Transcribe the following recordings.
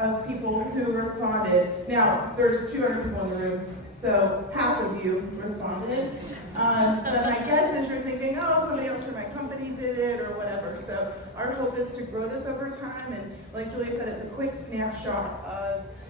of people who responded. Now, there's 200 people in the room, so half of you responded. But my guess is you're thinking, oh, somebody else from my company did it or whatever. So our hope is to grow this over time, and like Julia said, it's a quick snapshot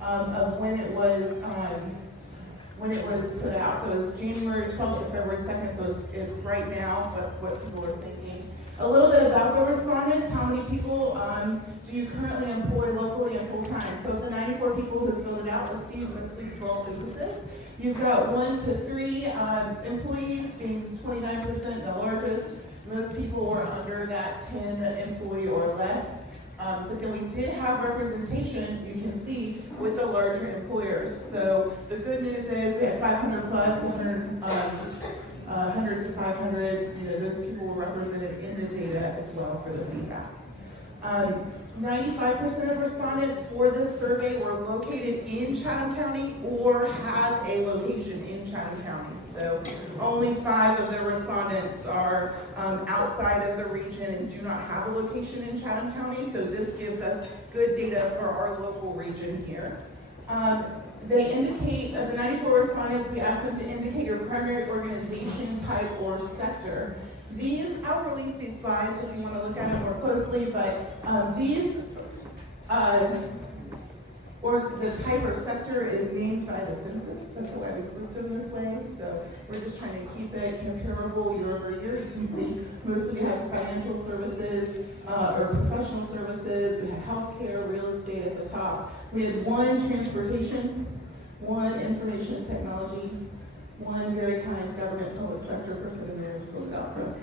of when it was put out. So it's January 12th to February 2nd, so it's right now what people are thinking. A little bit about the respondents. How many people do you currently employ locally and full-time? So of the 94 people who filled it out, let's see, mostly small businesses. You've got 1 to 3 employees, being 29%, the largest. Most people were under that 10 employee or less. But then we did have representation, you can see, with the larger employers. So the good news is we had 500 plus, 100 to 500, those people were represented in the data as well for the feedback. 95% of respondents for this survey were located in Chatham County or have a location in Chatham County. So only 5 of the respondents are outside of the region and do not have a location in Chatham County. So this gives us good data for our local region here. They indicate, of the 94 respondents, we asked them to indicate your primary organization type or sector. I'll release these slides if you want to look at them more closely, but the type or sector is named by the census. That's why we grouped them this way. So we're just trying to keep it comparable year over year. You can see most of you have financial services or professional services. We have healthcare, real estate at the top. We had 1 transportation, 1 information technology, 1 very kind government public sector person in there who filled it out for us.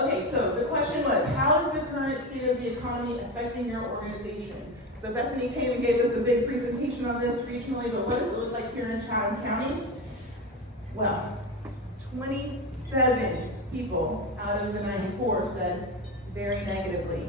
Okay, so the question was, how is the current state of the economy affecting your organization? So Bethany came and gave us a big presentation on this regionally, but what does it look like here in Chatham County? Well, 27 people out of the 94 said very negatively,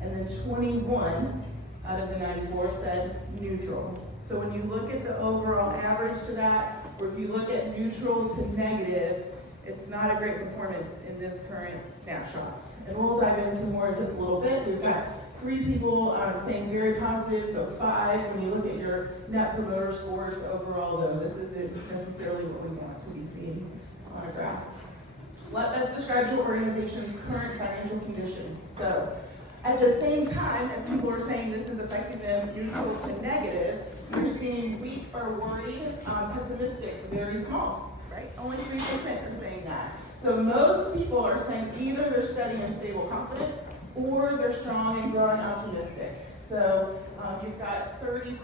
and then 21 out of the 94 said neutral. So when you look at the overall average to that, or if you look at neutral to negative, it's not a great performance in this current snapshot. And we'll dive into more of this a little bit. We've got 3 people saying very positive, so 5. When you look at your net promoter scores overall, though, this isn't necessarily what we want to be seeing on a graph. What best describes your organization's current financial condition? So at the same time, as people are saying this is affecting them neutral to negative, you're seeing weak or worried, pessimistic, very small, right? Only 3% are saying that. So most people are saying either they're steady and stable confident, or they're strong and growing optimistic. So you've got 30%,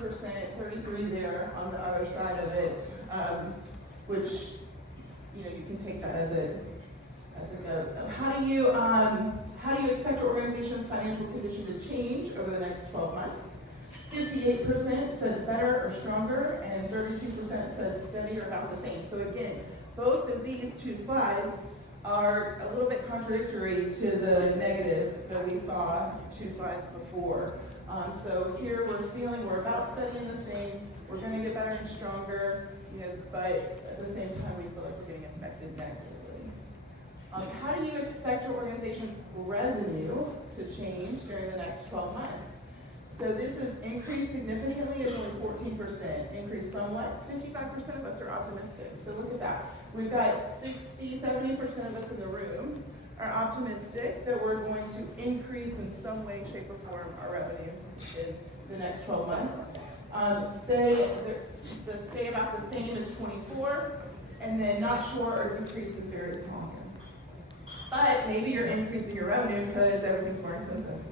33 there on the other side of it, which you can take that as it goes. How do you expect your organization's financial condition to change over the next 12 months? 58% said better or stronger, and 32% said steady or about the same. So again, both of these 2 slides are a little bit contradictory to the negative that we saw 2 slides before. So here we're feeling we're about steady and the same. We're going to get better and stronger, but at the same time we feel like we're getting affected negatively. How do you expect your organization's revenue to change during the next 12 months? So this has increased significantly, it's only 14%, increased somewhat. 55% of us are optimistic, so look at that. We've got 60, 70% of us in the room are optimistic that we're going to increase in some way, shape, or form our revenue in the next 12 months. Stay about the same as 24, and then not sure or decrease is very small. But maybe you're increasing your revenue because everything's more expensive.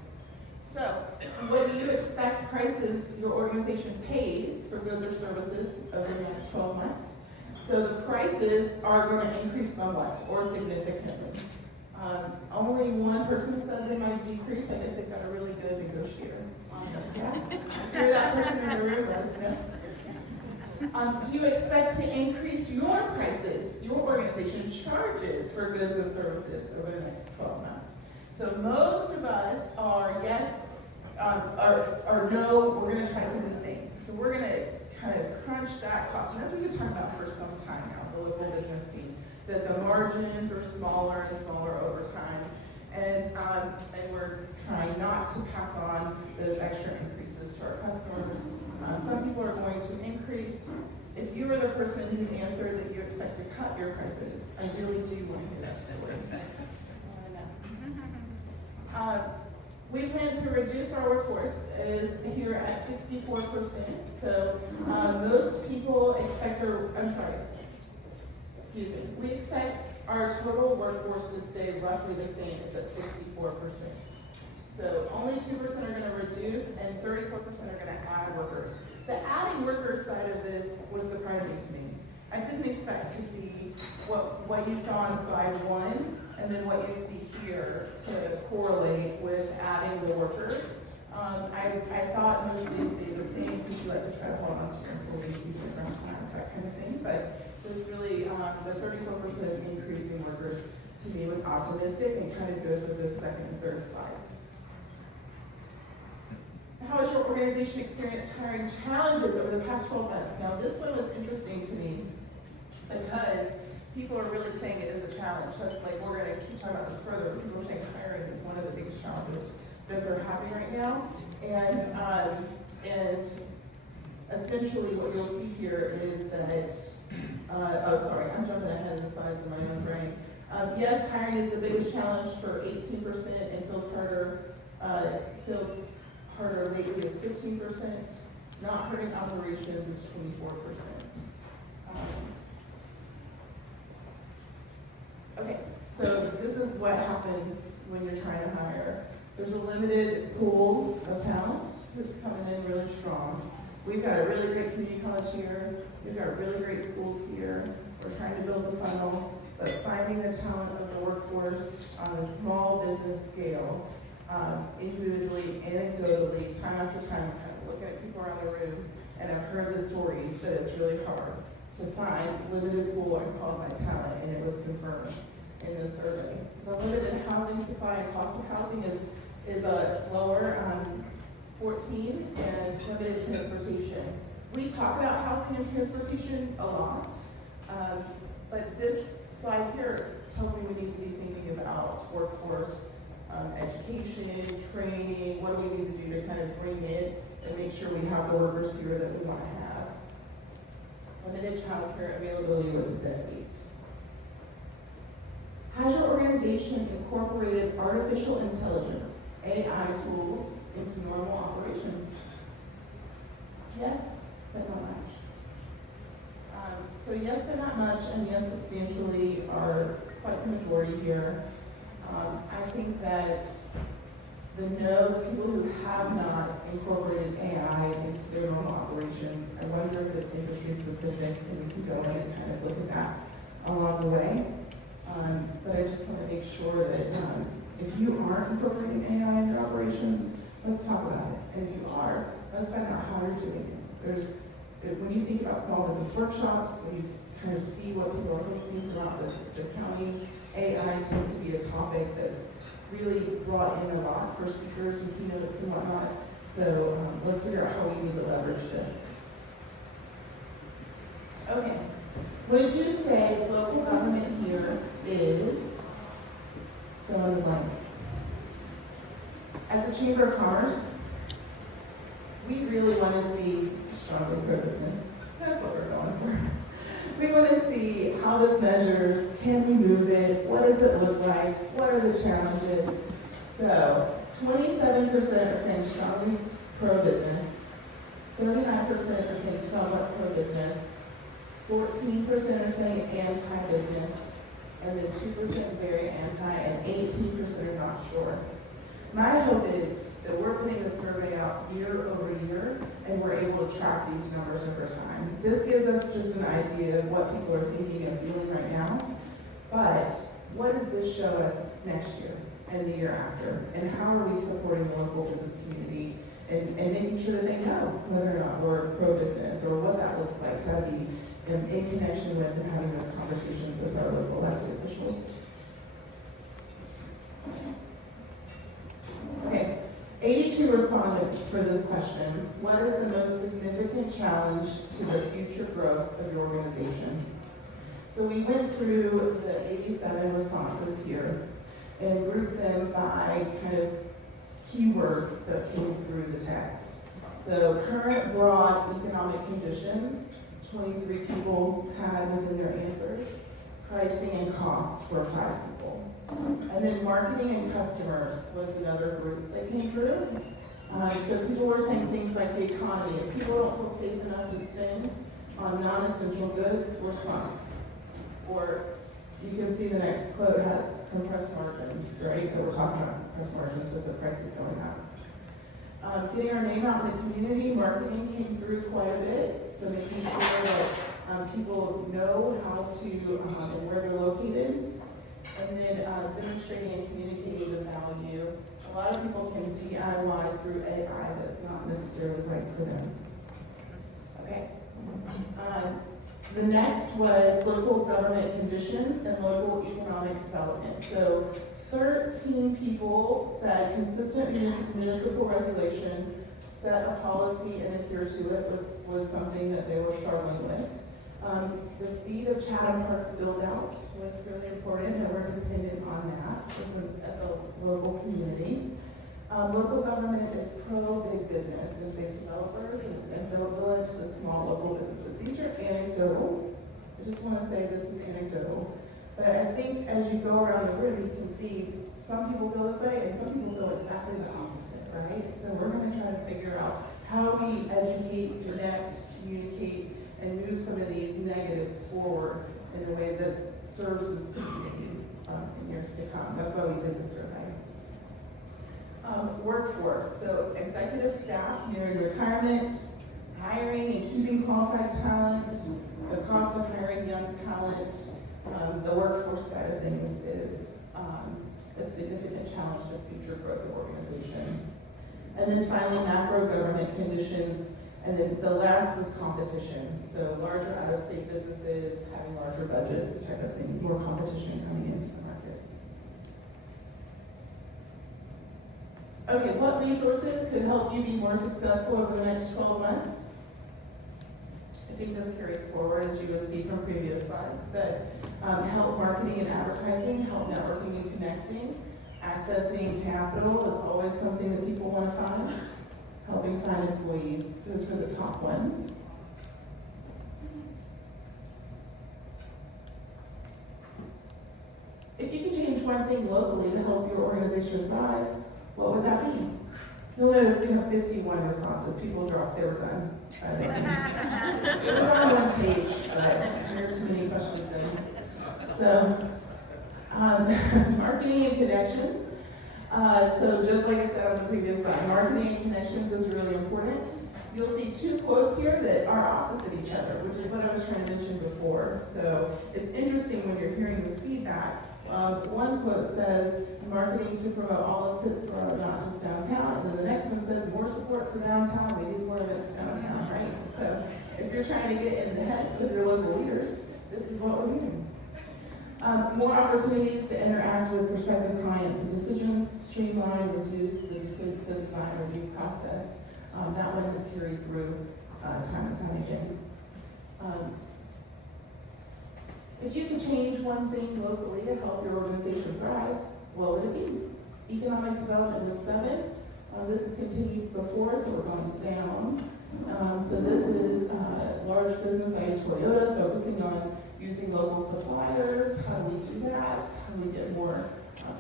So, what do you expect prices your organization pays for goods or services over the next 12 months? So the prices are going to increase somewhat or significantly. Only 1 person said they might decrease. I guess they've got a really good negotiator on their staff. If you're that person in the room, let us know. Do you expect to increase your prices, your organization charges for goods and services over the next 12 months? So most of us are yes, or no, we're going to try to keep it the same. So we're going to kind of crunch that cost. And that's what we've been talking about for some time now, the local business scene, that the margins are smaller and smaller over time. And we're trying not to pass on those extra increases to our customers. Some people are going to increase. If you were the person who answered that you expect to cut your prices, I really do want to hear that story. We plan to reduce our workforce is here at 64%. So most people expect we expect our total workforce to stay roughly the same. It's at 64%. So only 2% are going to reduce and 34% are going to add workers. The adding workers side of this was surprising to me. I didn't expect to see what you saw on slide 1 and then what you see here to correlate with adding the workers. I thought mostly stay the same because you like to try to hold on to your employees even around times, that kind of thing. But this really, the 34% increase in workers to me was optimistic and kind of goes with the second and third slides. How has your organization experienced hiring challenges over the past 12 months? Now, this one was interesting to me because people are really saying it is a challenge. That's like, we're going to keep talking about this further, but people are saying hiring is one of the biggest challenges that they're having right now. And essentially what you'll see here is that, I'm jumping ahead of the slides in my own brain. Yes, hiring is the biggest challenge for 18% and feels harder lately is 15%. Not hurting operations is 24%. Okay, so this is what happens when you're trying to hire. There's a limited pool of talent that's coming in really strong. We've got a really great community college here. We've got really great schools here. We're trying to build the funnel, but finding the talent of the workforce on a small business scale, individually, anecdotally, time after time, kind of looking at people around the room, and I've heard the stories that it's really hard to find limited pool and qualified talent, and it was confirmed in this survey. The limited housing supply and cost of housing is lower, 14, and limited transportation. We talk about housing and transportation a lot, but this slide here tells me we need to be thinking about workforce, education, training. What do we need to do to kind of bring in and make sure we have the workers here that we want to have? Limited childcare availability was a deadbeat. Has your organization incorporated artificial intelligence, AI tools, into normal operations? Yes, but not much. So yes, but not much, and yes, substantially are quite the majority here. I think that the people who have not incorporated AI into their normal operations, I wonder if it's industry specific, and we can go in and kind of look at that along the way. But I just want to make sure that if you aren't incorporating AI in your operations, let's talk about it. And if you are, let's find out how you're doing it. When you think about small business workshops, when you kind of see what people are hosting throughout the county, AI tends to be a topic that's really brought in a lot for speakers and keynotes and whatnot. So let's figure out how we need to leverage this. Okay. Would you say local government here is fill in the blank? As a Chamber of Commerce, we really want to see strongly pro-business. That's what we're going for. We want to see how this measures, can we move it, what does it look like, what are the challenges? So 27% are saying strongly pro-business, 39% are saying somewhat pro-business, 14% are saying anti-business, and then 2% very anti, and 18% are not sure. My hope is that we're putting this survey out year over year, and we're able to track these numbers over time. This gives us just an idea of what people are thinking and feeling right now, but what does this show us next year and the year after? And how are we supporting the local business community and making sure that they know whether or not we're pro-business or what that looks like to be in connection with and having those conversations with our local elected officials. Okay, 82 respondents for this question. What is the most significant challenge to the future growth of your organization? So we went through the 87 responses here and grouped them by kind of keywords that came through the text. So current broad economic conditions, 23 people had within their answers. Pricing and cost were 5 people. And then marketing and customers was another group that came through. So people were saying things like the economy. If people don't feel safe enough to spend on non-essential goods, we're sunk. Or you can see the next quote has compressed margins, right? That we're talking about compressed margins with the prices going up. Getting our name out in the community, marketing came through quite a bit. So making sure that people know how to and where they're located. And then demonstrating and communicating the value. A lot of people can DIY through AI, but it's not necessarily right for them. Okay. The next was local government conditions and local economic development. So 13 people said consistent municipal regulation, set a policy and adhere to it was something that they were struggling with. The speed of Chatham Park's build out was really important, that we're dependent on that as a local community. Local government is pro-big business and big developers and vigilant to the small local businesses. These are anecdotal. I just want to say this is anecdotal. But I think as you go around the room, you can see some people feel this way and some people feel exactly the opposite, right? So we're going to try to figure out how we educate, connect, communicate, and move some of these negatives forward in a way that serves this community in years to come. That's why we did the survey. Workforce, so executive staff nearing retirement, hiring and keeping qualified talent, the cost of hiring young talent, the workforce side of things is a significant challenge to future growth of organization. And then finally, macro government conditions, and then the last was competition. So larger out-of-state businesses having larger budgets type of thing, more competition coming into the market. Okay, what resources could help you be more successful over the next 12 months? I think this carries forward, as you would see from previous slides, that help marketing and advertising, help networking and connecting, accessing capital is always something that people want to find, helping find employees, those are the top ones. If you could change one thing locally to help your organization thrive, what would that be? You'll notice we have 51 responses. People dropped, they were done. It was on one page, but there are too many questions in. So, marketing and connections. So just like I said on the previous slide, marketing and connections is really important. You'll see 2 quotes here that are opposite each other, which is what I was trying to mention before. So it's interesting when you're hearing this feedback. One quote says, marketing to promote all of Pittsburgh, not just downtown. And then the next one says, more support for downtown. We need more events downtown, right? So if you're trying to get in the heads of your local leaders, this is what we're doing. More opportunities to interact with prospective clients and decisions, streamline, reduce the design review process. That one has carried through time and time again. If you could change one thing locally to help your organization thrive, what would it be? Economic development was 7. This is continued before, so we're going down. So this is large business like Toyota, focusing on using local suppliers. How do we do that? How do we get more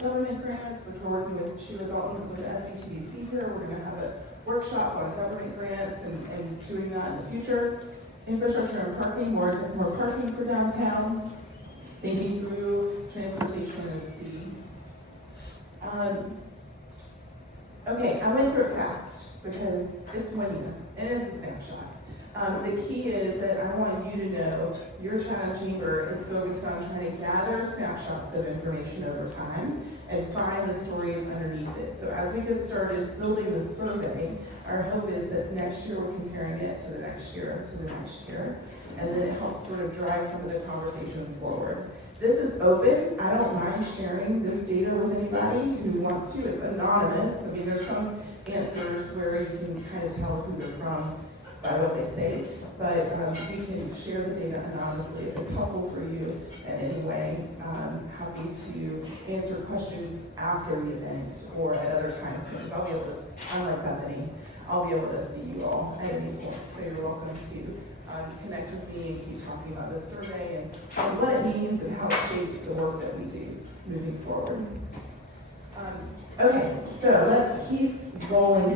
government grants, which we're working with Sheila Dalton with the SBTDC here. We're going to have a workshop on government grants and doing that in the future. Infrastructure and parking, more parking for downtown. Thinking through transportation is key. Okay, I went through it fast because it's 1 year and it's a snapshot. The key is that I want you to know your Chatham Chamber is focused on trying to gather snapshots of information over time and find the stories underneath it. So as we get started building the survey, our hope is that next year we're comparing it to the next year, to the next year, and then it helps sort of drive some of the conversations forward. This is open. I don't mind sharing this data with anybody who wants to. It's anonymous. I mean, there's some answers where you can kind of tell who they're from by what they say. but we can share the data anonymously if it's helpful for you in any way. Happy to answer questions after the event or at other times, because I'll be able to, unlike Bethany, I'll be able to see you all at any point. So you're welcome to connect with me and keep talking about this survey and what it means and how it shapes the work that we do moving forward. Okay, so let's keep rolling